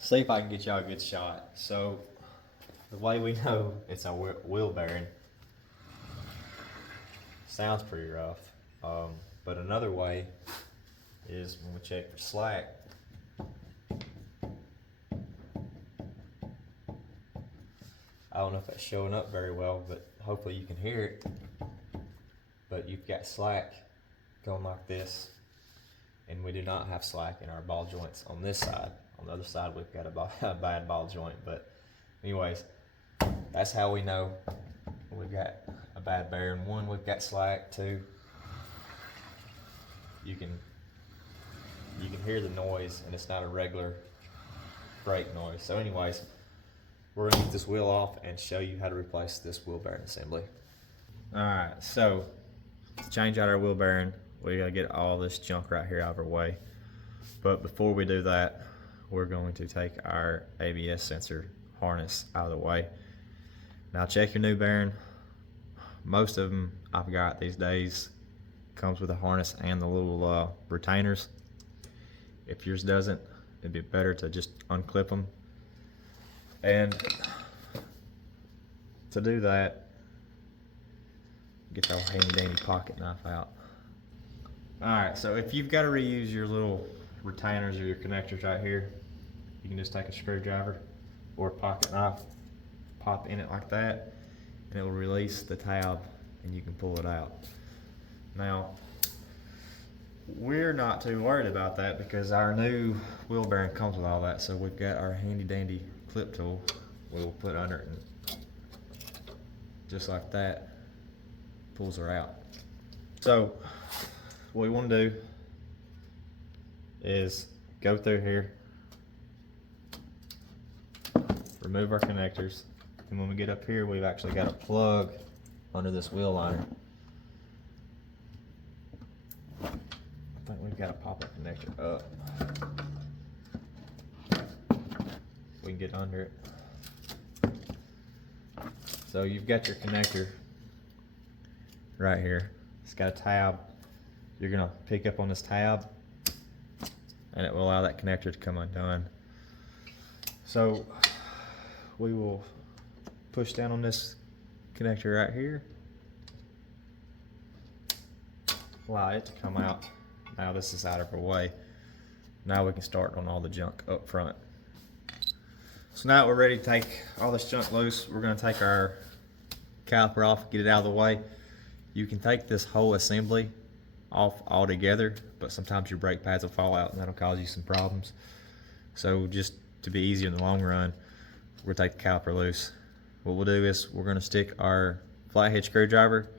see if I can get y'all a good shot. So the way we know it's a wheel bearing, sounds pretty rough. But another way is when we check for slack. I don't know if that's showing up very well, but hopefully you can hear it. But you've got slack going like this, and we do not have slack in our ball joints on this side. On the other side, we've got a bad ball joint. But anyways, that's how we know we've got a bad bearing. One, we've got slack. Two, you can hear the noise, and it's not a regular brake noise. So anyways, we're gonna get this wheel off and show you how to replace this wheel bearing assembly. All right, so to change out our wheel bearing, we gotta get all this junk right here out of our way. But before we do that, we're going to take our ABS sensor harness out of the way. Now check your new bearing. Most of them I've got these days comes with a harness and the little retainers. If yours doesn't, it'd be better to just unclip them. And to do that, get that handy dandy pocket knife out. Alright, so if you've got to reuse your little retainers or your connectors right here, you can just take a screwdriver or a pocket knife, pop in it like that, and it will release the tab and you can pull it out. Now, we're not too worried about that because our new wheel bearing comes with all that. So we've got our handy dandy clip tool we'll put under it, and just like that, pulls her out. So what we want to do is go through here, remove our connectors, and when we get up here, we've actually got a plug under this wheel liner. I think we've got to pop our connector up. We can get under it. So you've got your connector right here. It's got a tab. You're gonna pick up on this tab and it will allow that connector to come undone. So we will push down on this connector right here, allow it to come out. Now this is out of our way. Now we can start on all the junk up front. So now we're ready to take all this junk loose. We're going to take our caliper off, get it out of the way. You can take this whole assembly off altogether, but sometimes your brake pads will fall out and that'll cause you some problems. So just to be easier in the long run, we're going to take the caliper loose. What we'll do is we're going to stick our flathead screwdriver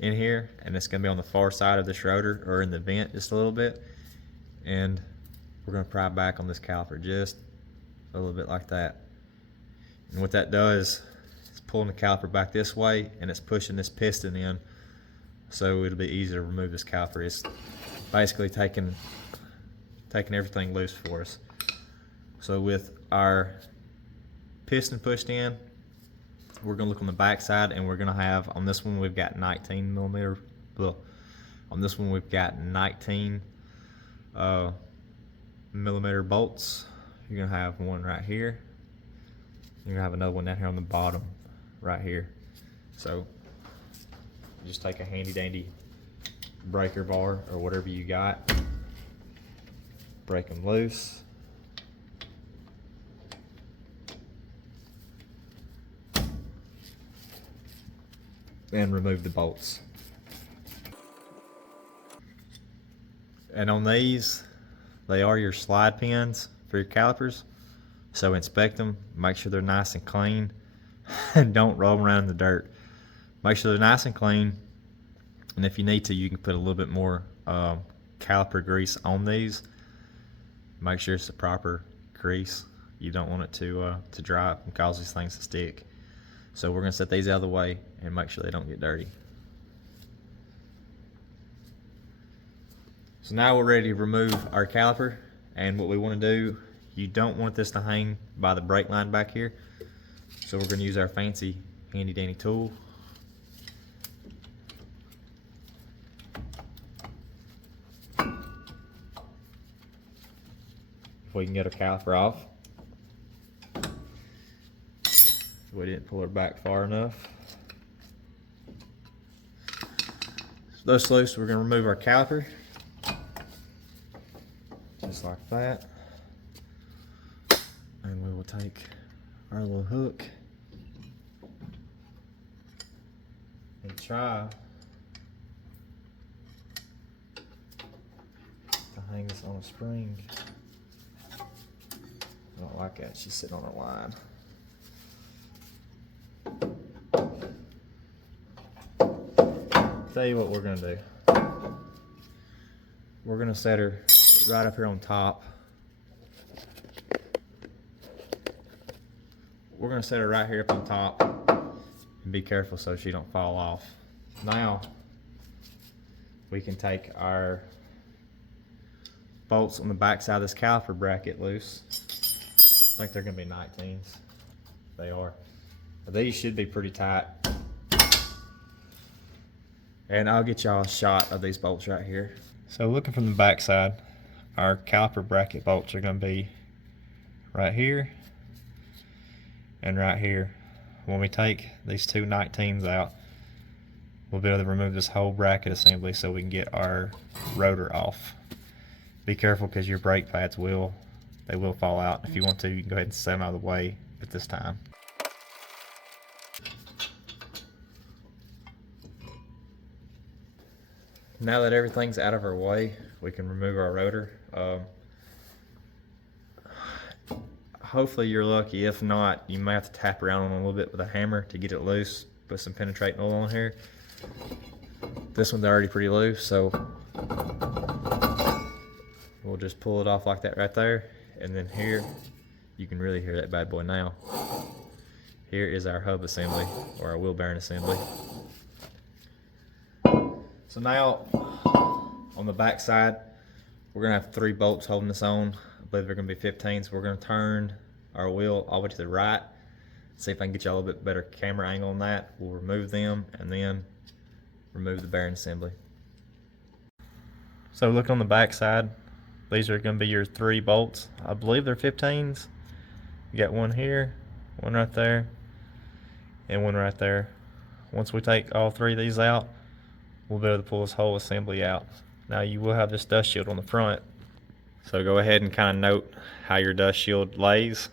in here, and it's going to be on the far side of this rotor or in the vent just a little bit, and we're going to pry back on this caliper just a little bit like that. And what that does is pulling the caliper back this way, and it's pushing this piston in, so it'll be easy to remove this caliper. It's basically taking everything loose for us. So with our piston pushed in, we're going to look on the back side, and we're going to have, on this one we've got 19 millimeter, on this one we've got 19 millimeter bolts. You're going to have one right here. You're going to have another one down here on the bottom right here. So you just take a handy dandy breaker bar or whatever you got, break them loose, and remove the bolts. And on these, they are your slide pins for your calipers, so inspect them, make sure they're nice and clean, and don't roll them around in the dirt. Make sure they're nice and clean, and if you need to, you can put a little bit more caliper grease on these. Make sure it's the proper grease. You don't want it to dry up and cause these things to stick. So we're going to set these out of the way and make sure they don't get dirty. So now we're ready to remove our caliper, and what we want to do, you don't want this to hang by the brake line back here, so we're going to use our fancy handy dandy tool. If we can get our caliper off, We didn't pull her back far enough. So those loose, we're going to remove our caliper. Just like that. And we will take our little hook and try to hang this on a spring. I don't like that, she's sitting on a line. Tell you what we're gonna do. We're gonna set her right up here on top. We're gonna set her right here up on top and be careful so she don't fall off. Now we can take our bolts on the back side of this caliper bracket loose. I think they're gonna be 19s. They are. But these should be pretty tight. And I'll get y'all a shot of these bolts right here. So looking from the back side, our caliper bracket bolts are gonna be right here and right here. When we take these two 19s out, we'll be able to remove this whole bracket assembly so we can get our rotor off. Be careful because your brake pads will fall out. If you want to, you can go ahead and set them out of the way at this time. Now that everything's out of our way, we can remove our rotor. Hopefully you're lucky. If not, you might have to tap around on it a little bit with a hammer to get it loose. Put some penetrating oil on here. This one's already pretty loose, so we'll just pull it off like that right there. And then here, you can really hear that bad boy now. Here is our hub assembly, or our wheel bearing assembly. So now, on the back side, we're gonna have 3 bolts holding this on. I believe they're gonna be 15s. We're gonna turn our wheel all the way to the right. See if I can get you a little bit better camera angle on that. We'll remove them and then remove the bearing assembly. So look on the back side. These are gonna be your 3 bolts. I believe they're 15s. You got one here, one right there, and one right there. Once we take all 3 of these out, we'll be able to pull this whole assembly out. Now you will have this dust shield on the front, so go ahead and kind of note how your dust shield lays.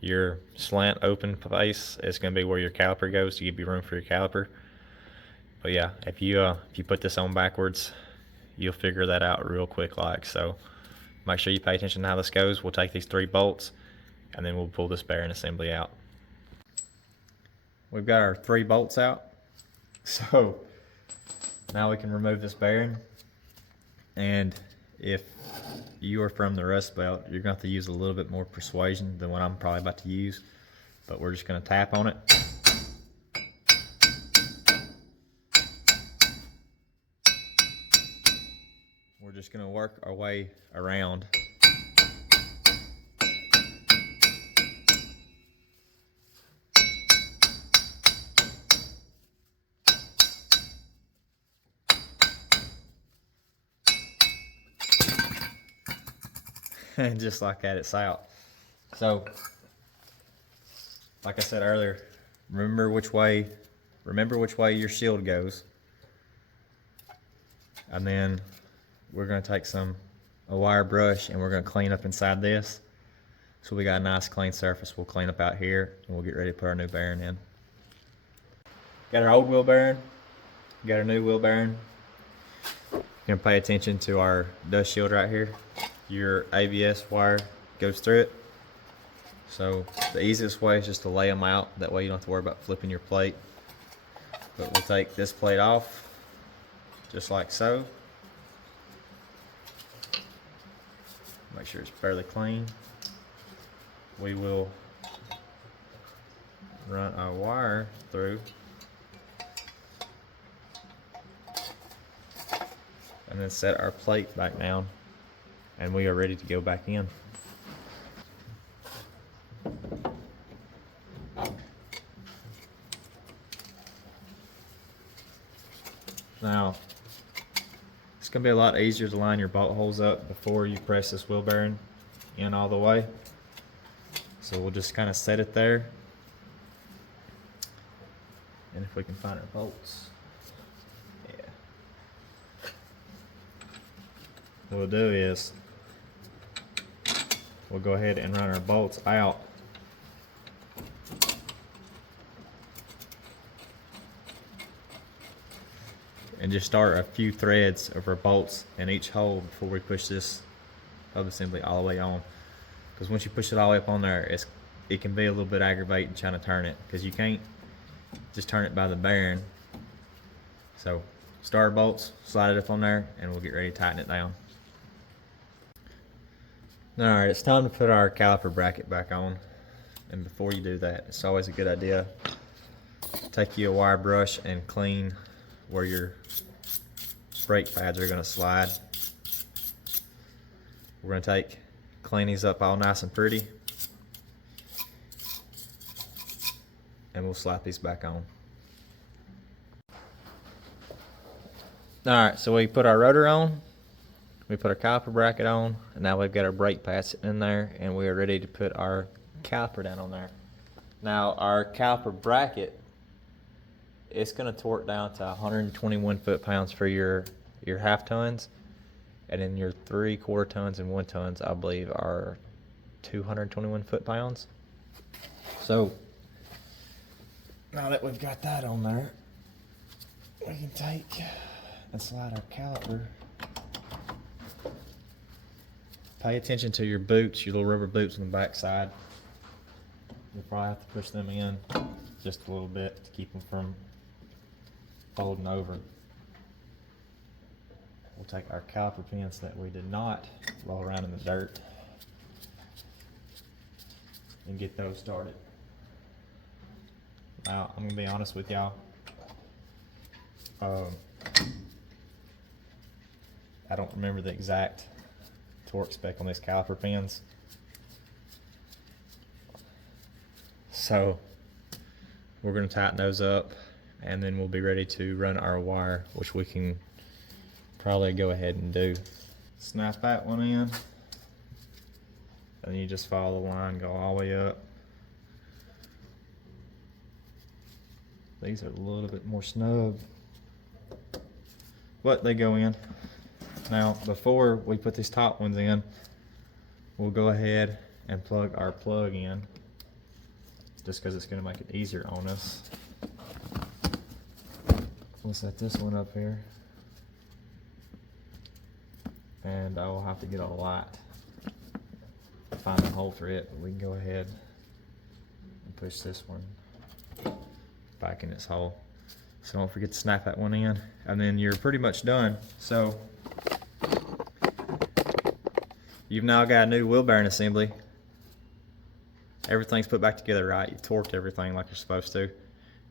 Your slant open face is going to be where your caliper goes to give you room for your caliper. But yeah, if you put this on backwards, you'll figure that out real quick like. So make sure you pay attention to how this goes. We'll take these 3 bolts and then we'll pull this bearing assembly out. We've got our 3 bolts out. So now we can remove this bearing, and if you are from the Rust Belt, you're going to have to use a little bit more persuasion than what I'm probably about to use, but we're just going to tap on it. We're just going to work our way around. And just like that, it's out. So, like I said earlier, remember which way your shield goes. And then we're going to take a wire brush and we're going to clean up inside this. So we got a nice clean surface. We'll clean up out here and we'll get ready to put our new bearing in. Got our old wheel bearing, got our new wheel bearing. You're going to pay attention to our dust shield right here. Your ABS wire goes through it. So the easiest way is just to lay them out. That way you don't have to worry about flipping your plate. But we'll take this plate off, just like so. Make sure it's fairly clean. We will run our wire through. And then set our plate back down. And we are ready to go back in. Now, it's going to be a lot easier to line your bolt holes up before you press this wheel bearing in all the way. So we'll just kind of set it there. And if we can find our bolts. Yeah. What we'll do is we'll go ahead and run our bolts out. And just start a few threads of our bolts in each hole before we push this hub assembly all the way on. Because once you push it all the way up on there, it can be a little bit aggravating trying to turn it, because you can't just turn it by the bearing. So start our bolts, slide it up on there, and we'll get ready to tighten it down. Alright, it's time to put our caliper bracket back on. And before you do that, it's always a good idea to take you a wire brush and clean where your brake pads are going to slide. We're going to clean these up all nice and pretty, and we'll slap these back on. Alright, so we put our rotor on, we put our caliper bracket on, and now we've got our brake pads sitting in there, and we are ready to put our caliper down on there. Now our caliper bracket, it's going to torque down to 121 foot-pounds for your half tons, and then your 3/4 tons and 1 tons, I believe, are 221 foot-pounds. So now that we've got that on there, we can take and slide our caliper. Pay attention to your boots, your little rubber boots on the back side. You'll probably have to push them in just a little bit to keep them from folding over. We'll take our caliper pins that we did not roll around in the dirt and get those started. Now, I'm gonna be honest with y'all. I don't remember the exact torque spec on these caliper pins, so we're gonna tighten those up, and then we'll be ready to run our wire, which we can probably go ahead and do. Snap that one in, and you just follow the line, go all the way up. These are a little bit more snug, but they go in. Now, before we put these top ones in, we'll go ahead and plug our plug in, just because it's going to make it easier on us. We'll set this one up here, and I will have to get a light to find a hole for it, but we can go ahead and push this one back in its hole. So don't forget to snap that one in, and then you're pretty much done. So you've now got a new wheel bearing assembly. Everything's put back together right. You've torqued everything like you're supposed to.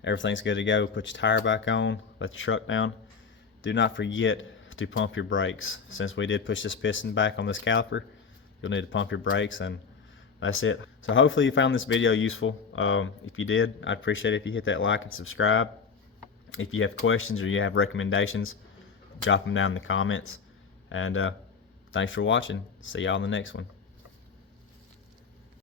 Everything's good to go. Put your tire back on, let the truck down. Do not forget to pump your brakes. Since we did push this piston back on this caliper, you'll need to pump your brakes, and that's it. So hopefully you found this video useful. If you did, I'd appreciate it if you hit that like and subscribe. If you have questions or you have recommendations, drop them down in the comments. And thanks for watching. See y'all in the next one.